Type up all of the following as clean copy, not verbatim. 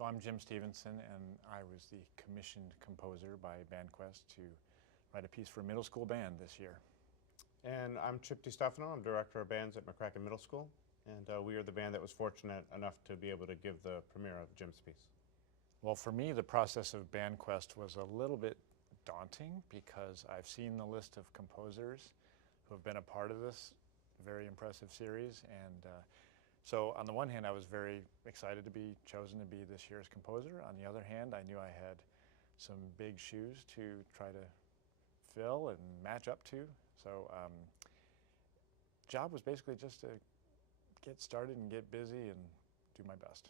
So I'm Jim Stephenson, and I was the commissioned composer by BandQuest to write a piece for a middle school band this year. And I'm Stefano. I'm director of bands at McCracken Middle School, and we are the band that was fortunate enough to be able to give the premiere of Jim's piece. Well, for me, the process of BandQuest was a little bit daunting because I've seen the list of composers who have been a part of this very impressive series, and so on the one hand, I was very excited to be chosen to be this year's composer. On the other hand, I knew I had some big shoes to try to fill and match up to. So job was basically just to get started and get busy and do my best.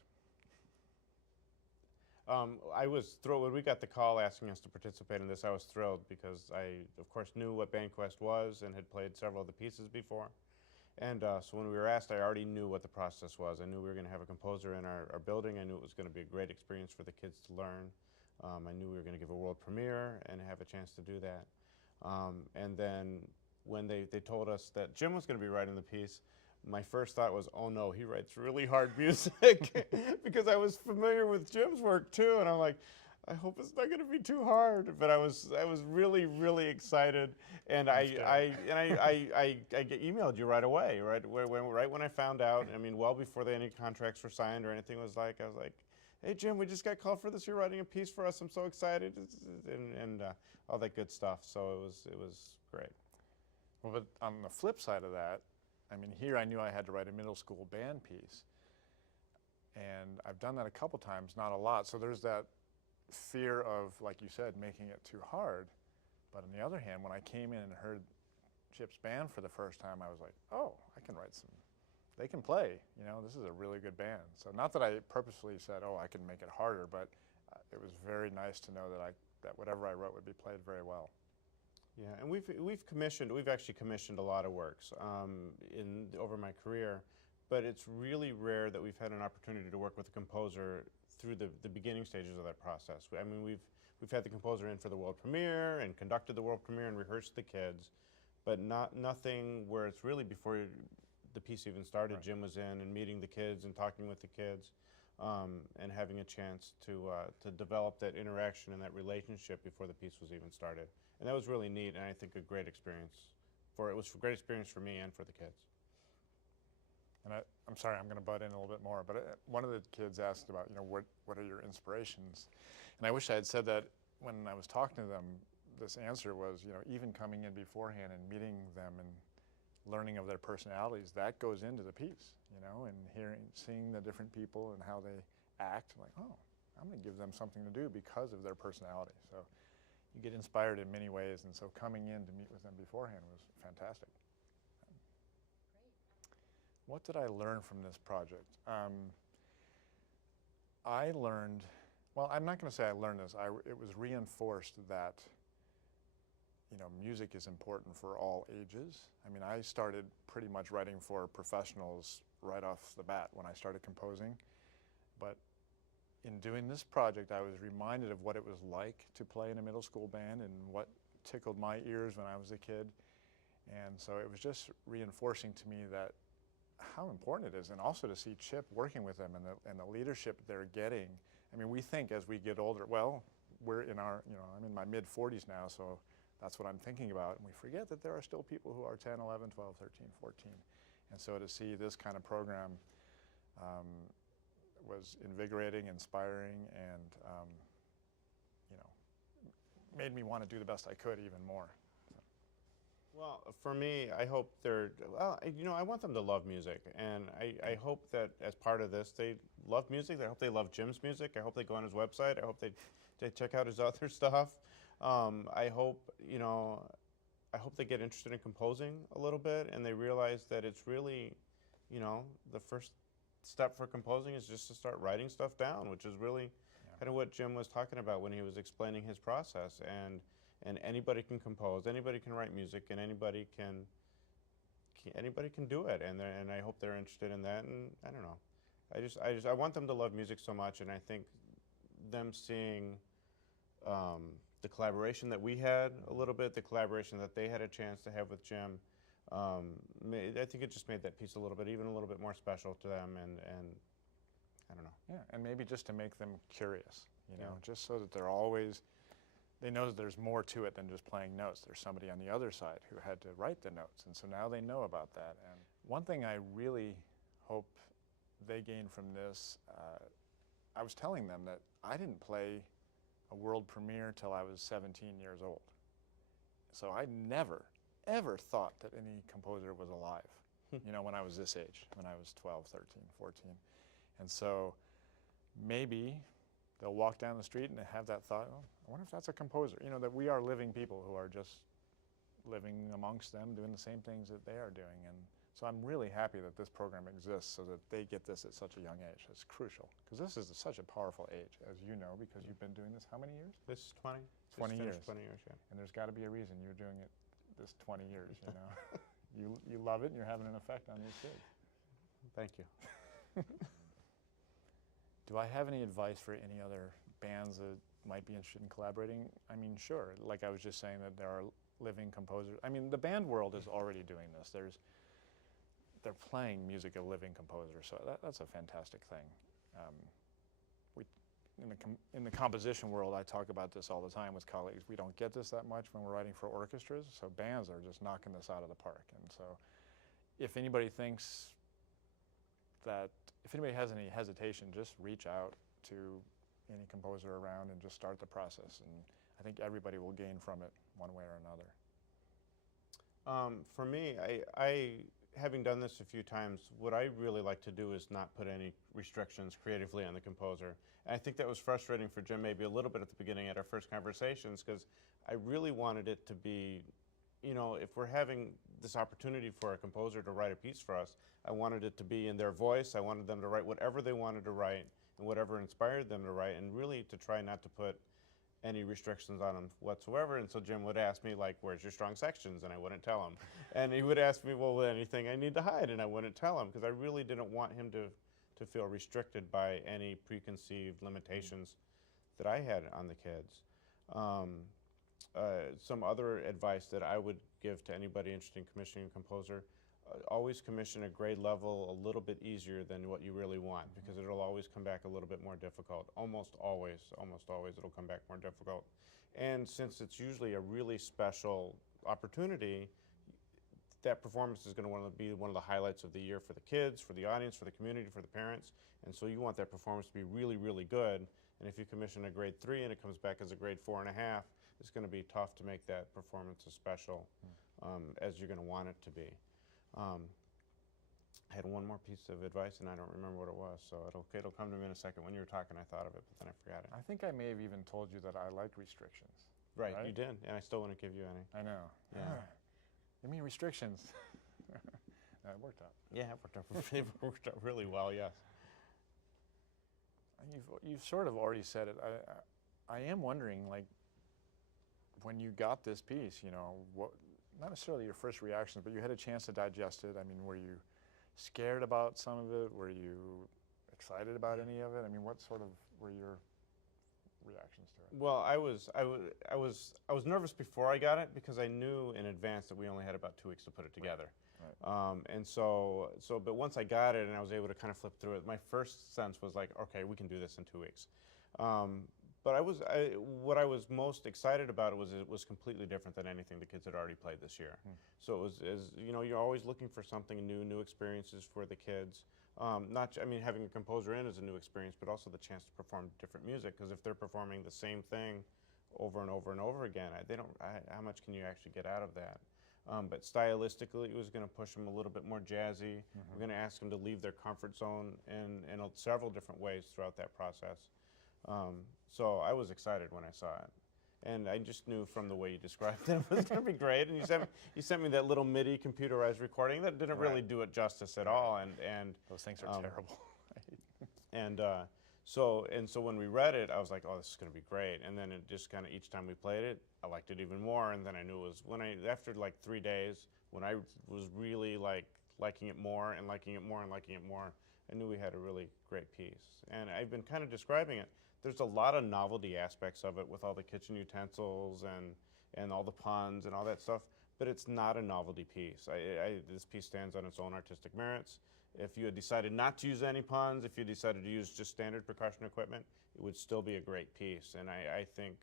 I was thrilled when we got the call asking us to participate in this. I was thrilled because I, of course, knew what BandQuest was and had played several of the pieces before. And so when we were asked, I already knew what the process was. I knew we were going to have a composer in our building. I knew it was going to be a great experience for the kids to learn. I knew we were going to give a world premiere and have a chance to do that. And then when they told us that Jim was going to be writing the piece, my first thought was, oh no, he writes really hard music, because I was familiar with Jim's work too, and I'm like, I hope it's not going to be too hard. But I was really, really excited, and I emailed you right away, right when I found out. I mean, well before any contracts were signed or anything was like, I was like, hey Jim, we just got called for this. You're writing a piece for us. I'm so excited, and all that good stuff. So it was great. Well, but on the flip side of that, I mean, here I knew I had to write a middle school band piece, and I've done that a couple times, not a lot. So there's that fear of, like you said, making it too hard. But on the other hand, when I came in and heard Chip's band for the first time, I was like, oh, I can write some, they can play, you know, this is a really good band. So not that I purposefully said, oh, I can make it harder, but it was very nice to know that whatever I wrote would be played very well. Yeah, and we've actually commissioned a lot of works over my career, but it's really rare that we've had an opportunity to work with a composer through the beginning stages of that process. I mean, we've had the composer in for the world premiere and conducted the world premiere and rehearsed the kids, but nothing where it's really before the piece even started. Right. Jim was in and meeting the kids and talking with the kids, and having a chance to develop that interaction and that relationship before the piece was even started. And that was really neat, and I think a great experience. It was a great experience for me and for the kids. And I'm sorry, I'm going to butt in a little bit more, but one of the kids asked about, you know, what are your inspirations? And I wish I had said that when I was talking to them. This answer was, you know, even coming in beforehand and meeting them and learning of their personalities, that goes into the piece, you know, and seeing the different people and how they act. Like, oh, I'm going to give them something to do because of their personality. So you get inspired in many ways, and so coming in to meet with them beforehand was fantastic. What did I learn from this project? I learned, well, I'm not going to say I learned this. It was reinforced that, you know, music is important for all ages. I mean, I started pretty much writing for professionals right off the bat when I started composing. But in doing this project, I was reminded of what it was like to play in a middle school band and what tickled my ears when I was a kid. And so it was just reinforcing to me that how important it is, and also to see Chip working with them and the leadership they're getting. I mean, we think as we get older, well, we're in our, you know, I'm in my mid-40s now, so that's what I'm thinking about. And we forget that there are still people who are 10, 11, 12, 13, 14. And so to see this kind of program was invigorating, inspiring, and you know, made me want to do the best I could even more. Well, for me, I hope you know, I want them to love music, and I hope that as part of this, they love music. I hope they love Jim's music. I hope they go on his website. I hope they check out his other stuff. I hope, you know, I hope they get interested in composing a little bit, and they realize that it's really, you know, the first step for composing is just to start writing stuff down, which is really kind of what Jim was talking about when he was explaining his process. And anybody can compose, anybody can write music, and anybody can do it. And I hope they're interested in that. And I don't know, I want them to love music so much, and I think them seeing the collaboration that we had a little bit, the collaboration that they had a chance to have with Jim, I think it just made that piece even a little bit more special to them, and I don't know. Yeah, and maybe just to make them curious, you know, just so that they know that there's more to it than just playing notes. There's somebody on the other side who had to write the notes, and so now they know about that. And one thing I really hope they gain from this, I was telling them that I didn't play a world premiere till I was 17 years old. So I never, ever thought that any composer was alive, you know, when I was this age, when I was 12, 13, 14. And so maybe they'll walk down the street and have that thought, oh, I wonder if that's a composer. You know, that we are living people who are just living amongst them, doing the same things that they are doing. And so I'm really happy that this program exists so that they get this at such a young age. It's crucial, because this is such a powerful age, as you know, because you've been doing this how many years? This is 20? 20 years. 20 years, yeah. And there's got to be a reason you're doing it this 20 years, you know. You love it and you're having an effect on these kids. Thank you. Do I have any advice for any other bands that might be interested in collaborating? I mean, sure. Like I was just saying that there are living composers. I mean, the band world is already doing this. They're playing music of living composers, so that's a fantastic thing. In the composition world, I talk about this all the time with colleagues. We don't get this that much when we're writing for orchestras, so bands are just knocking this out of the park. And so if anybody thinks that, if anybody has any hesitation, just reach out to any composer around and just start the process. And I think everybody will gain from it one way or another. For me, I having done this a few times, what I really like to do is not put any restrictions creatively on the composer. And I think that was frustrating for Jim maybe a little bit at the beginning at our first conversations, because I really wanted it to be, you know, if we're having this opportunity for a composer to write a piece for us, I wanted it to be in their voice. I wanted them to write whatever they wanted to write and whatever inspired them to write, and really to try not to put any restrictions on them whatsoever. And so Jim would ask me, like, where's your strong sections? And I wouldn't tell him. And he would ask me, well, anything I need to hide? And I wouldn't tell him, because I really didn't want him to feel restricted by any preconceived limitations that I had on the kids. Some other advice that I would give to anybody interested in commissioning a composer, always commission a grade level a little bit easier than what you really want, because it'll always come back a little bit more difficult. Almost always it'll come back more difficult. And since it's usually a really special opportunity, that performance is going to be one of the highlights of the year for the kids, for the audience, for the community, for the parents. And so you want that performance to be really, really good. And if you commission a grade 3 and it comes back as a grade 4.5, it's going to be tough to make that performance as special as you're going to want it to be. I had one more piece of advice, and I don't remember what it was, so it'll come to me in a second. When you were talking, I thought of it, but then I forgot it. I think I may have even told you that I like restrictions. Right, you did, and I still wouldn't give you any. I know. Yeah. You mean restrictions? No, it worked out. Yeah, it worked out really well, yes. You've sort of already said it. I am wondering, like, when you got this piece, you know, what, not necessarily your first reactions, but you had a chance to digest it. I mean, were you scared about some of it? Were you excited about any of it? I mean, what sort of were your reactions to it? Well, I was nervous before I got it, because I knew in advance that we only had about 2 weeks to put it together. Right. And but once I got it and I was able to kind of flip through it, my first sense was like, okay, we can do this in 2 weeks. But what I was most excited about it was completely different than anything the kids had already played this year. So it was, you know, you're always looking for something new experiences for the kids. Having a composer in is a new experience, but also the chance to perform different music, because if they're performing the same thing over and over and over again, how much can you actually get out of that? But stylistically, it was going to push them a little bit more jazzy. We're going to ask them to leave their comfort zone in several different ways throughout that process. So I was excited when I saw it. And I just knew from the way you described it, it was going to be great. And you sent me that little MIDI computerized recording that didn't really do it justice at all. And those things are terrible. So when we read it, I was like, oh, this is going to be great. And then it just kind of, each time we played it, I liked it even more. And then I knew it was after like 3 days, when I was really like liking it more and liking it more and liking it more, I knew we had a really great piece. And I've been kind of describing it. There's a lot of novelty aspects of it with all the kitchen utensils and all the puns and all that stuff, but it's not a novelty piece. This piece stands on its own artistic merits. If you had decided not to use any puns, if you decided to use just standard percussion equipment, it would still be a great piece. And I think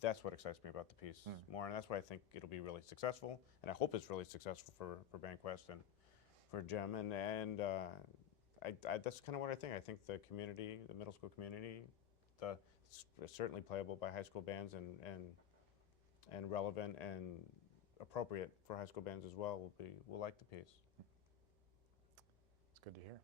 that's what excites me about the piece more, and that's why I think it'll be really successful, and I hope it's really successful for BandQuest and for Jim, and that's kind of what I think. I think the community, the middle school community, it's certainly playable by high school bands and relevant and appropriate for high school bands as well. Will like the piece. It's good to hear.